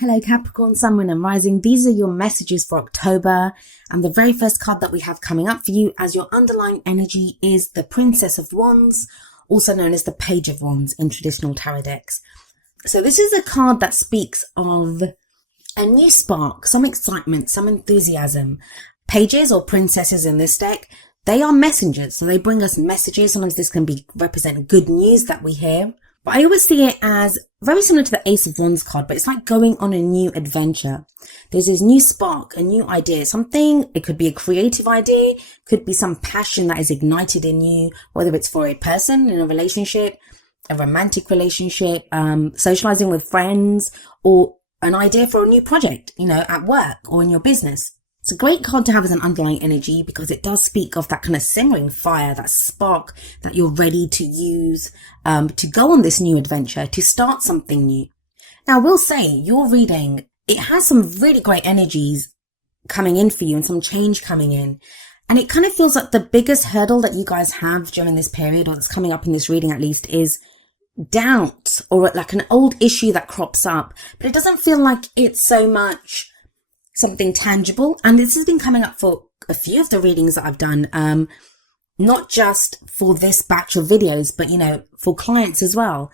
Hello Capricorn, Sun, Moon and Rising. These are your messages for October, and the very first card that we have coming up for you as your underlying energy is the Princess of Wands, also known as the Page of Wands in traditional tarot decks. So this is a card that speaks of a new spark, some excitement, some enthusiasm. Pages or princesses in this deck, they are messengers, so they bring us messages. Sometimes this can represent good news that we hear. But I always see it as very similar to the Ace of Wands card, but it's like going on a new adventure. There's this new spark, a new idea, something, it could be a creative idea, could be some passion that is ignited in you, whether it's for a person in a relationship, a romantic relationship, socializing with friends, or an idea for a new project, at work or in your business. It's a great card to have as an underlying energy because it does speak of that kind of simmering fire, that spark that you're ready to use to go on this new adventure, to start something new. Now, I will say your reading, it has some really great energies coming in for you and some change coming in. And it kind of feels like the biggest hurdle that you guys have during this period, or that's coming up in this reading at least, is doubt or like an old issue that crops up. But it doesn't feel like it's so much something tangible. And this has been coming up for a few of the readings that I've done, not just for this batch of videos, but, for clients as well.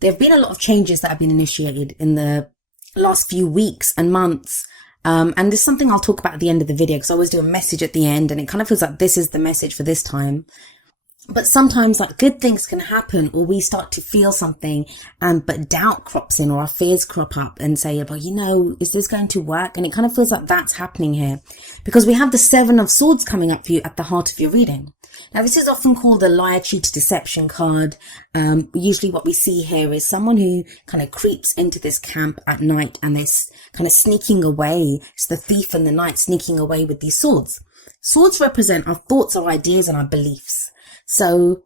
There have been a lot of changes that have been initiated in the last few weeks and months. And there's something I'll talk about at the end of the video because I always do a message at the end and it kind of feels like this is the message for this time. But sometimes like good things can happen, or we start to feel something, but doubt crops in, or our fears crop up and say, well, is this going to work? And it kind of feels like that's happening here because we have the Seven of Swords coming up for you at the heart of your reading. Now, this is often called the liar, cheat, deception card. Usually what we see here is someone who kind of creeps into this camp at night and they're kind of sneaking away. It's the thief in the night sneaking away with these swords. Swords represent our thoughts, our ideas, and our beliefs. So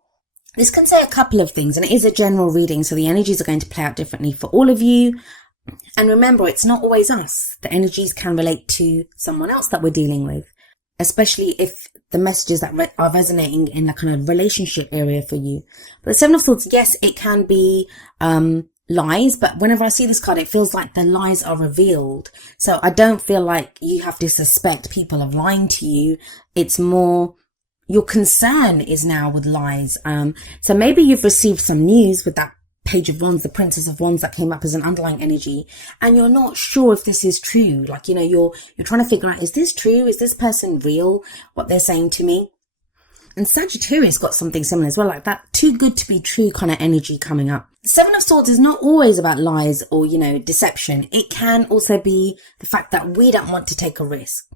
this can say a couple of things, and it is a general reading, so the energies are going to play out differently for all of you. And remember, it's not always us. The energies can relate to someone else that we're dealing with, especially if the messages that are resonating in the kind of relationship area for you. But the Seven of Swords, yes, it can be lies, but whenever I see this card, it feels like the lies are revealed. So I don't feel like you have to suspect people of lying to you. It's more your concern is now with lies. So maybe you've received some news with that Page of Wands, the Princess of Wands that came up as an underlying energy, and you're not sure if this is true. Like, you're trying to figure out, is this true? Is this person real? What they're saying to me? And Sagittarius got something similar as well, like that too good to be true kind of energy coming up. The Seven of Swords is not always about lies or, deception. It can also be the fact that we don't want to take a risk.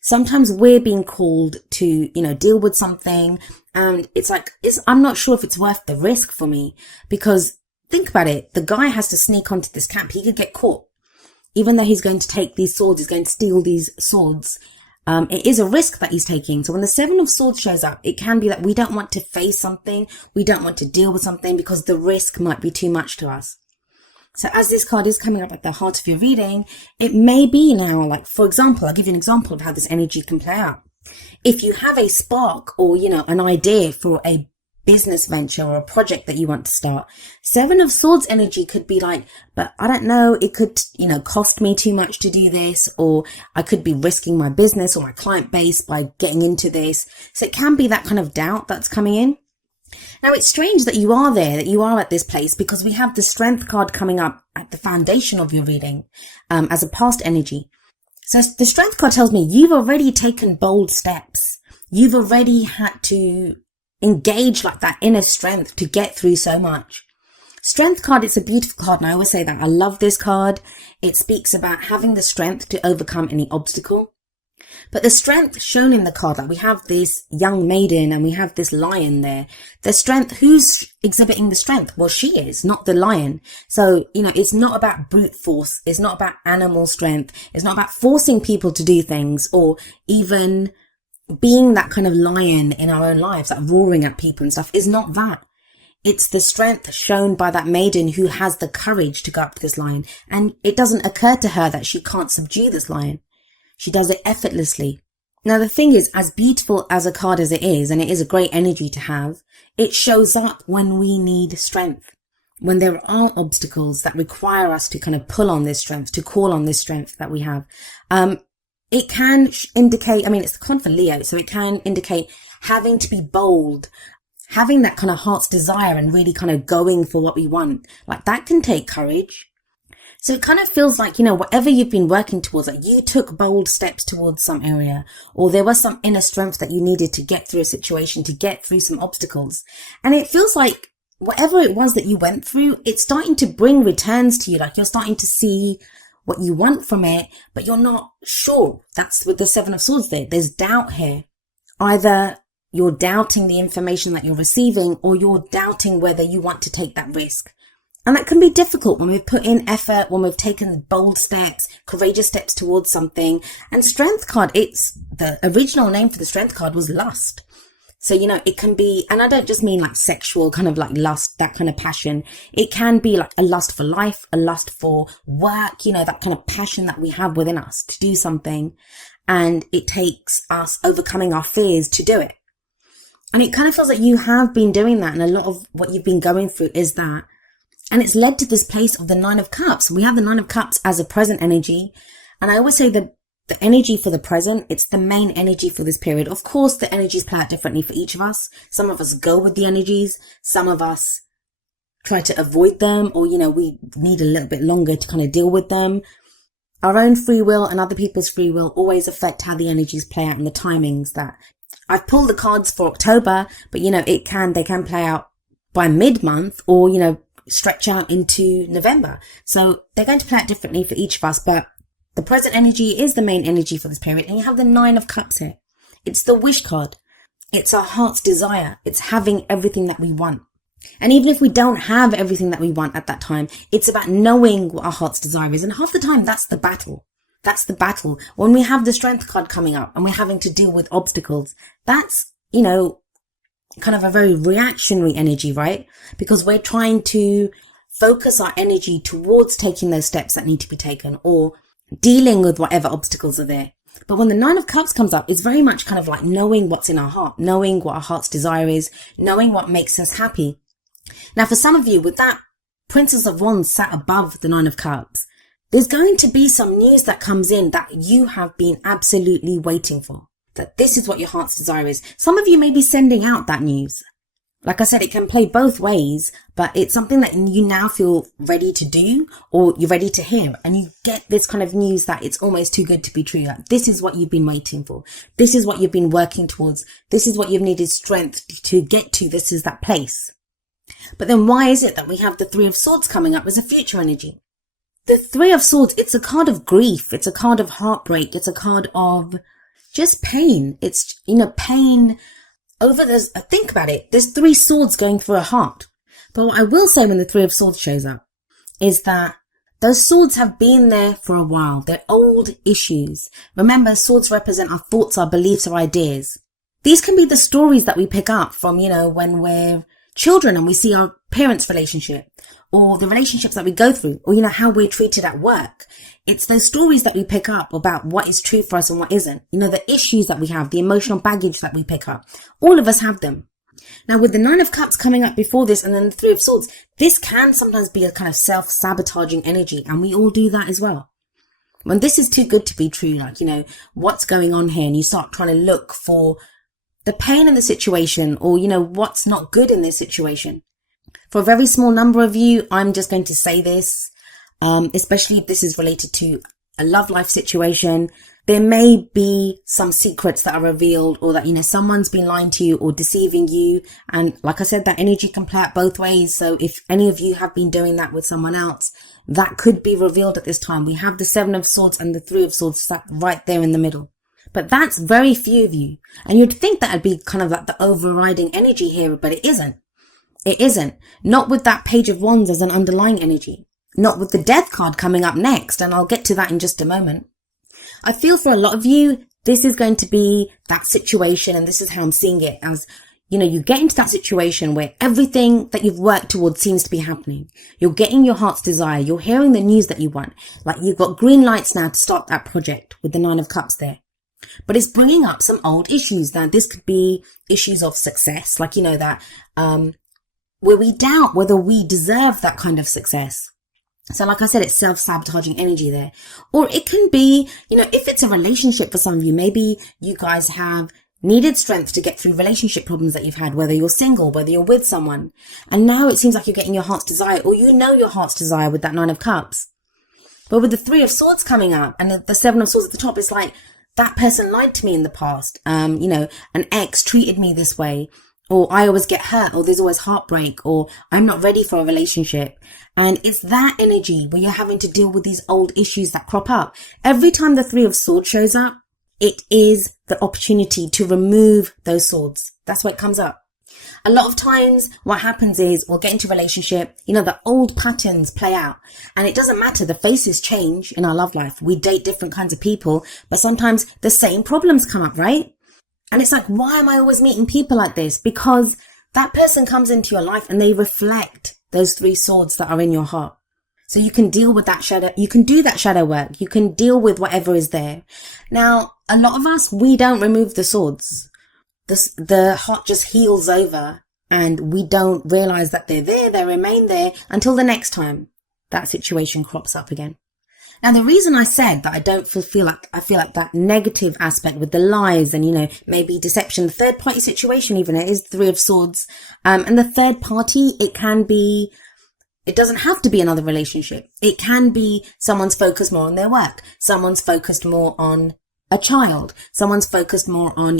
Sometimes we're being called to, deal with something, and it's like, I'm not sure if it's worth the risk for me, because think about it. The guy has to sneak onto this camp. He could get caught. Even though he's going to take these swords, he's going to steal these swords. It is a risk that he's taking. So when the Seven of Swords shows up, it can be that we don't want to face something. We don't want to deal with something because the risk might be too much to us. So as this card is coming up at the heart of your reading, it may be now, like, for example, I'll give you an example of how this energy can play out. If you have a spark or, an idea for a business venture or a project that you want to start, Seven of Swords energy could be like, but I don't know, it could, cost me too much to do this, or I could be risking my business or my client base by getting into this. So it can be that kind of doubt that's coming in. Now, it's strange that you are there, that you are at this place, because we have the Strength card coming up at the foundation of your reading as a past energy. So the Strength card tells me you've already taken bold steps. You've already had to engage like that inner strength to get through so much. Strength card, it's a beautiful card, and I always say that. I love this card. It speaks about having the strength to overcome any obstacle. But the strength shown in the card, like we have this young maiden and we have this lion there. The strength, who's exhibiting the strength? Well, she is, not the lion. So, it's not about brute force. It's not about animal strength. It's not about forcing people to do things or even being that kind of lion in our own lives, like roaring at people and stuff. It's not that. It's the strength shown by that maiden who has the courage to go up to this lion. And it doesn't occur to her that she can't subdue this lion. She does it effortlessly. Now, the thing is, as beautiful as a card as it is, and it is a great energy to have, it shows up when we need strength. when there are obstacles that require us to kind of pull on this strength, to call on this strength that we have, it can indicate, I mean, it's the card for Leo, so it can indicate having to be bold, having that kind of heart's desire and really kind of going for what we want. Like, that can take courage. So it kind of feels like, whatever you've been working towards, like you took bold steps towards some area, or there was some inner strength that you needed to get through a situation, to get through some obstacles. And it feels like whatever it was that you went through, it's starting to bring returns to you. Like, you're starting to see what you want from it, but you're not sure. That's with the Seven of Swords there. There's doubt here. Either you're doubting the information that you're receiving, or you're doubting whether you want to take that risk. And that can be difficult when we've put in effort, when we've taken bold steps, courageous steps towards something. And Strength card, it's the original name for the Strength card was lust. So, it can be, and I don't just mean like sexual, kind of like lust, that kind of passion. It can be like a lust for life, a lust for work, that kind of passion that we have within us to do something. And it takes us overcoming our fears to do it. And it kind of feels like you have been doing that. And a lot of what you've been going through is that. And it's led to this place of the Nine of Cups. We have the Nine of Cups as a present energy. And I always say that the energy for the present, it's the main energy for this period. Of course, the energies play out differently for each of us. Some of us go with the energies. Some of us try to avoid them, or, we need a little bit longer to kind of deal with them. Our own free will and other people's free will always affect how the energies play out and the timings. That I've pulled the cards for October, but, they can play out by mid-month, or, stretch out into November. So they're going to play out differently for each of us, but the present energy is the main energy for this period. And you have the Nine of Cups here. It's the wish card. It's our heart's desire. It's having everything that we want. And even if we don't have everything that we want at that time, it's about knowing what our heart's desire is. And half the time, that's the battle. That's the battle. When we have the Strength card coming up and we're having to deal with obstacles, that's, kind of a very reactionary energy, right? Because we're trying to focus our energy towards taking those steps that need to be taken, or dealing with whatever obstacles are there. But when the Nine of Cups comes up, it's very much kind of like knowing what's in our heart, knowing what our heart's desire is, knowing what makes us happy. Now, for some of you, with that Princess of Wands sat above the Nine of Cups, there's going to be some news that comes in that you have been absolutely waiting for. That this is what your heart's desire is. Some of you may be sending out that news. Like I said, it can play both ways, but it's something that you now feel ready to do, or you're ready to hear. And you get this kind of news that it's almost too good to be true. Like, this is what you've been waiting for. This is what you've been working towards. This is what you've needed strength to get to. This is that place. But then why is it that we have the Three of Swords coming up as a future energy? The Three of Swords, it's a card of grief. It's a card of heartbreak. It's a card of just pain. It's, pain over this. Think about it. There's three swords going through a heart. But what I will say when the Three of Swords shows up is that those swords have been there for a while. They're old issues. Remember, swords represent our thoughts, our beliefs, our ideas. These can be the stories that we pick up from, when we're children and we see our parents' relationship, or the relationships that we go through, or, how we're treated at work. It's those stories that we pick up about what is true for us and what isn't. The issues that we have, the emotional baggage that we pick up. All of us have them. Now, with the Nine of Cups coming up before this and then the Three of Swords, this can sometimes be a kind of self-sabotaging energy, and we all do that as well. When this is too good to be true, like, what's going on here, and you start trying to look for the pain in the situation, or, what's not good in this situation. For a very small number of you, I'm just going to say this, especially if this is related to a love life situation. There may be some secrets that are revealed, or that, someone's been lying to you or deceiving you. And like I said, that energy can play out both ways. So if any of you have been doing that with someone else, that could be revealed at this time. We have the Seven of Swords and the Three of Swords sat right there in the middle. But that's very few of you. And you'd think that would be kind of like the overriding energy here, but it isn't. It isn't. Not with that Page of Wands as an underlying energy. Not with the Death card coming up next, and I'll get to that in just a moment. I feel for a lot of you, this is going to be that situation, and this is how I'm seeing it as, you get into that situation where everything that you've worked towards seems to be happening. You're getting your heart's desire. You're hearing the news that you want. Like, you've got green lights now to start that project with the Nine of Cups there. But it's bringing up some old issues. Now, this could be issues of success, like, where we doubt whether we deserve that kind of success. So like I said, it's self-sabotaging energy there. Or it can be, if it's a relationship for some of you, maybe you guys have needed strength to get through relationship problems that you've had, whether you're single, whether you're with someone. And now it seems like you're getting your heart's desire, or your heart's desire with that Nine of Cups. But with the Three of Swords coming up and the Seven of Swords at the top, it's like that person lied to me in the past. An ex treated me this way, or I always get hurt, or there's always heartbreak, or I'm not ready for a relationship. And it's that energy where you're having to deal with these old issues that crop up. Every time the Three of Swords shows up, it is the opportunity to remove those swords. That's why it comes up. A lot of times what happens is we'll get into a relationship, the old patterns play out, and it doesn't matter. The faces change in our love life. We date different kinds of people, but sometimes the same problems come up, right? And it's like, why am I always meeting people like this? Because that person comes into your life and they reflect those three swords that are in your heart. So you can deal with that shadow. You can do that shadow work. You can deal with whatever is there. Now, a lot of us, we don't remove the swords. The heart just heals over and we don't realize that they're there. They remain there until the next time that situation crops up again. Now, the reason I said that I don't feel like that negative aspect with the lies and, maybe deception, the third party situation, even it is the Three of Swords. And the third party, it doesn't have to be another relationship. It can be someone's focused more on their work. Someone's focused more on a child. Someone's focused more on,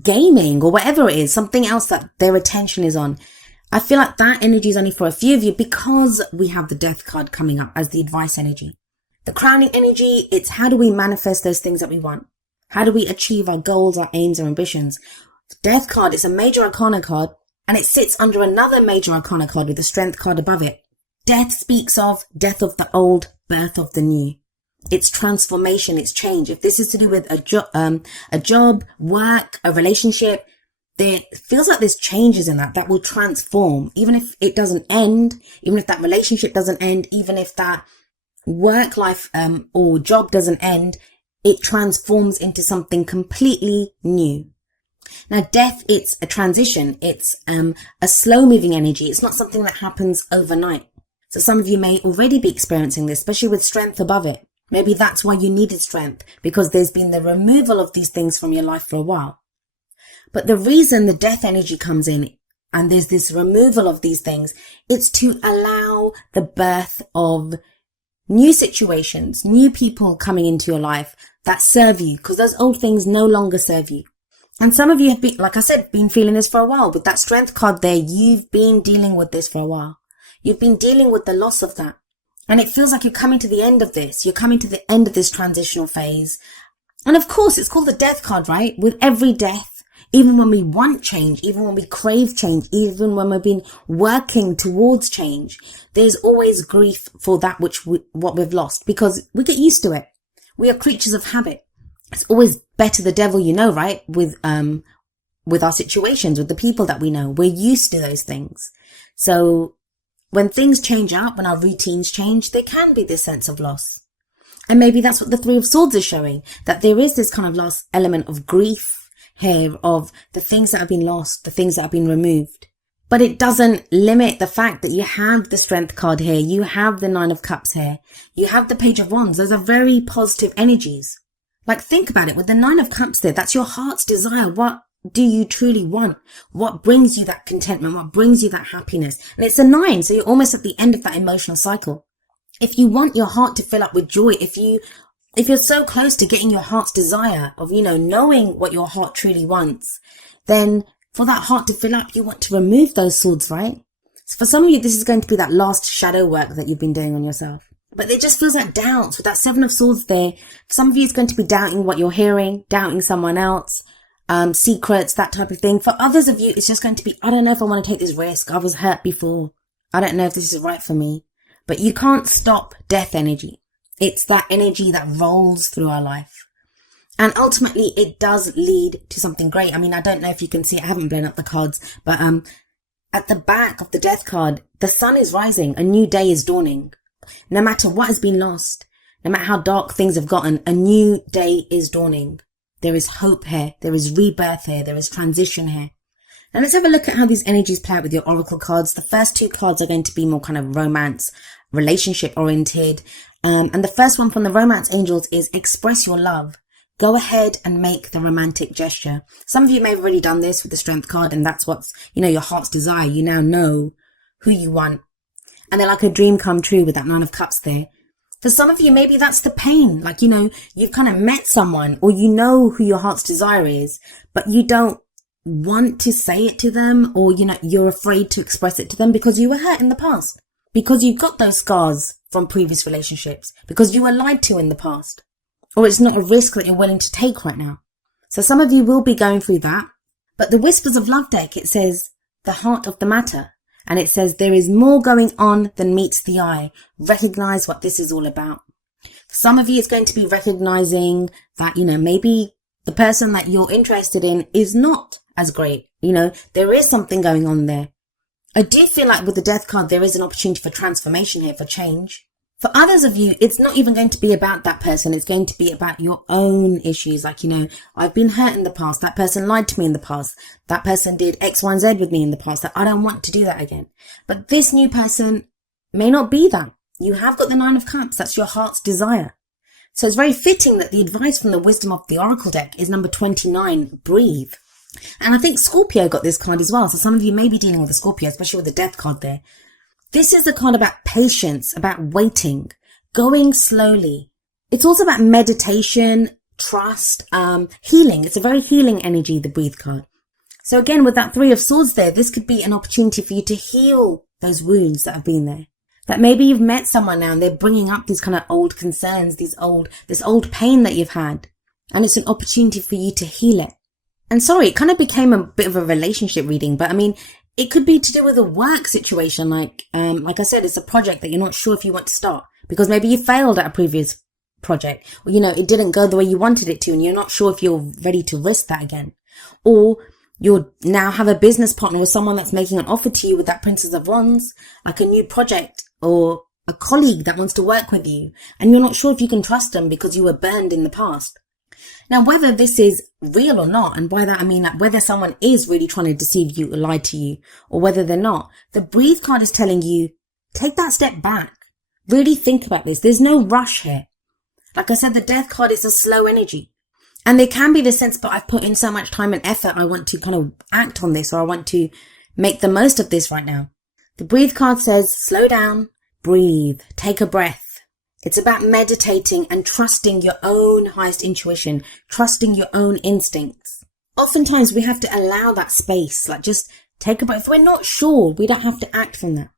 gaming or whatever it is, something else that their attention is on. I feel like that energy is only for a few of you because we have the Death card coming up as the advice energy. The crowning energy, it's how do we manifest those things that we want? How do we achieve our goals, our aims, our ambitions? The Death card is a major arcana card, and it sits under another major arcana card with the Strength card above it. Death speaks of death of the old, birth of the new. It's transformation, it's change. If this is to do with a job, work, a relationship, there feels like there's changes in that will transform. Even if it doesn't end, even if that relationship doesn't end, even if that work life or job doesn't end, it transforms into something completely new. Now, death, it's a transition. It's a slow moving energy. It's not something that happens overnight. So some of you may already be experiencing this, especially with Strength above it. Maybe that's why you needed Strength, because there's been the removal of these things from your life for a while. But the reason the death energy comes in and there's this removal of these things, it's to allow the birth of new situations, new people coming into your life that serve you, because those old things no longer serve you. And some of you have been, like I said, been feeling this for a while. With that Strength card there, you've been dealing with this for a while. You've been dealing with the loss of that. And it feels like you're coming to the end of this. You're coming to the end of this transitional phase. And of course, it's called the Death card, right? With every death, even when we want change, even when we crave change, even when we've been working towards change, there's always grief for that what we've lost, because we get used to it. We are creatures of habit. It's always better the devil you know, right? With our situations, with the people that we know, we're used to those things. So when things change up, when our routines change, there can be this sense of loss. And maybe that's what the Three of Swords is showing, that there is this kind of lost element of grief here, of the things that have been lost, the things that have been removed. But it doesn't limit the fact that you have the Strength card here, you have the Nine of Cups here, you have the Page of Wands. Those are very positive energies. Like, think about it, with the Nine of Cups there, that's your heart's desire. What do you truly want? What brings you that contentment? What brings you that happiness? And it's a 9, so you're almost at the end of that emotional cycle. If you want your heart to fill up with joy, if you're so close to getting your heart's desire of, knowing what your heart truly wants, then for that heart to fill up, you want to remove those swords, right? So for some of you, this is going to be that last shadow work that you've been doing on yourself. But it just feels like doubts with that Seven of Swords there. For some of you, it's going to be doubting what you're hearing, doubting someone else, secrets, that type of thing. For others of you, it's just going to be, I don't know if I want to take this risk. I was hurt before. I don't know if this is right for me. But you can't stop death energy. It's that energy that rolls through our life. And ultimately, it does lead to something great. I mean, I don't know if you can see, I haven't blown up the cards, but at the back of the Death card, the sun is rising. A new day is dawning. No matter what has been lost, no matter how dark things have gotten, a new day is dawning. There is hope here. There is rebirth here. There is transition here. And let's have a look at how these energies play out with your oracle cards. The first two cards are going to be more kind of romance, relationship oriented. And the first one from the romance angels is express your love. Go ahead and make the romantic gesture. Some of you may have already done this with the strength card, and that's what's, your heart's desire. You now know who you want. And they're like a dream come true with that 9 of cups there. For some of you, maybe that's the pain. Like, you've kind of met someone, or you know who your heart's desire is, but you don't want to say it to them, or, you're afraid to express it to them because you were hurt in the past, because you've got those scars from previous relationships, because you were lied to in the past. Or it's not a risk that you're willing to take right now. So some of you will be going through that. But the Whispers of Love deck, it says the heart of the matter. And it says there is more going on than meets the eye. Recognize what this is all about. For some of you, it's going to be recognizing that, maybe the person that you're interested in is not as great. There is something going on there. I do feel like with the Death card, there is an opportunity for transformation here, for change. For others of you, it's not even going to be about that person. It's going to be about your own issues. Like, I've been hurt in the past. That person lied to me in the past. That person did X, Y, and Z with me in the past. That I don't want to do that again. But this new person may not be that. You have got the 9 of cups. That's your heart's desire. So it's very fitting that the advice from the Wisdom of the Oracle deck is number 29, breathe. And I think Scorpio got this card as well. So some of you may be dealing with a Scorpio, especially with the Death card there. This is a card about patience, about waiting, going slowly. It's also about meditation, trust, healing. It's a very healing energy, the breathe card. So again, with that 3 of swords there, this could be an opportunity for you to heal those wounds that have been there. That maybe you've met someone now and they're bringing up these kind of old concerns, this old pain that you've had. And it's an opportunity for you to heal it. And sorry, it kind of became a bit of a relationship reading, but it could be to do with a work situation. Like I said, it's a project that you're not sure if you want to start because maybe you failed at a previous project, or, it didn't go the way you wanted it to, and you're not sure if you're ready to risk that again. Or you now have a business partner with someone that's making an offer to you with that Princess of Wands, like a new project or a colleague that wants to work with you, and you're not sure if you can trust them because you were burned in the past. Now, whether this is real or not, and by that I mean like whether someone is really trying to deceive you or lie to you, or whether they're not, the breathe card is telling you, take that step back. Really think about this. There's no rush here. Like I said, the Death card is a slow energy. And there can be this sense, but I've put in so much time and effort, I want to kind of act on this, or I want to make the most of this right now. The breathe card says, slow down, breathe, take a breath. It's about meditating and trusting your own highest intuition, trusting your own instincts. Oftentimes we have to allow that space, like just take a breath. If we're not sure, we don't have to act from that.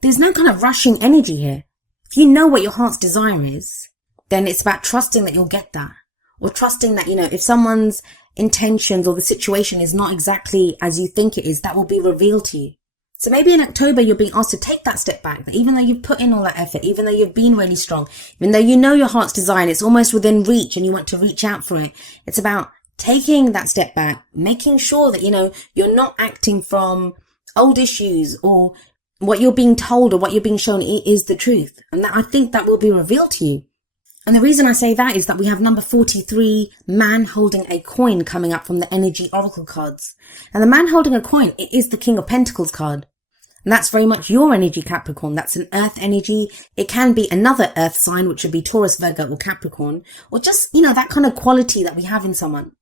There's no kind of rushing energy here. If you know what your heart's desire is, then it's about trusting that you'll get that. Or trusting that, if someone's intentions or the situation is not exactly as you think it is, that will be revealed to you. So maybe in October, you're being asked to take that step back, that even though you've put in all that effort, even though you've been really strong, even though you know your heart's desire and it's almost within reach and you want to reach out for it, it's about taking that step back, making sure that, you're not acting from old issues or what you're being told or what you're being shown is the truth. And that I think that will be revealed to you. And the reason I say that is that we have number 43, man holding a coin, coming up from the energy oracle cards. And the man holding a coin, it is the King of Pentacles card. And that's very much your energy, Capricorn. That's an earth energy. It can be another earth sign, which would be Taurus, Virgo, or Capricorn, or just, that kind of quality that we have in someone.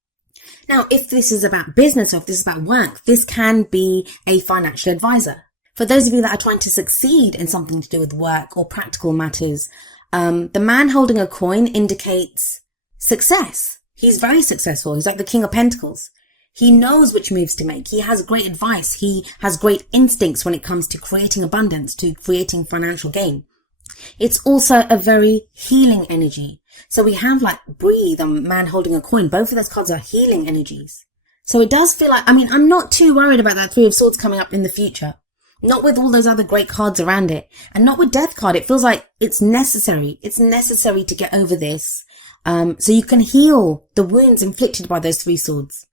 Now, if this is about business or if this is about work, this can be a financial advisor. For those of you that are trying to succeed in something to do with work or practical matters, the man holding a coin indicates success. He's very successful. He's like the King of Pentacles. He knows which moves to make. He has great advice. He has great instincts when it comes to creating abundance, to creating financial gain. It's also a very healing energy. So we have like breathe and man holding a coin. Both of those cards are healing energies. So it does feel like, I'm not too worried about that 3 of Swords coming up in the future. Not with all those other great cards around it. And not with Death card. It feels like it's necessary. It's necessary to get over this. So you can heal the wounds inflicted by those 3 swords.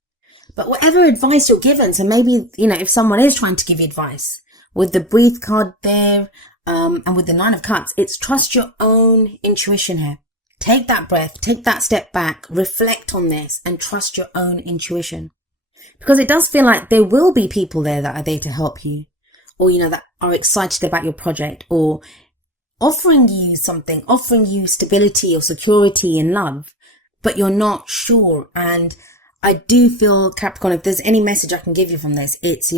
But whatever advice you're given, so maybe, if someone is trying to give you advice, with the breathe card there, and with the 9 of cups, it's trust your own intuition here. Take that breath, take that step back, reflect on this, and trust your own intuition. Because it does feel like there will be people there that are there to help you, or, that are excited about your project, or offering you something, offering you stability or security and love, but you're not sure. And I do feel, Capricorn, if there's any message I can give you from this, it's,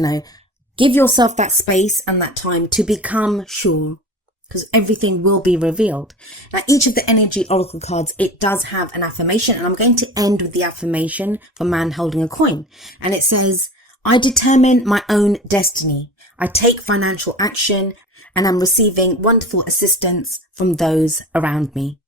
give yourself that space and that time to become sure, because everything will be revealed. Now, each of the energy oracle cards, it does have an affirmation, and I'm going to end with the affirmation for man holding a coin. And it says, I determine my own destiny. I take financial action, and I'm receiving wonderful assistance from those around me.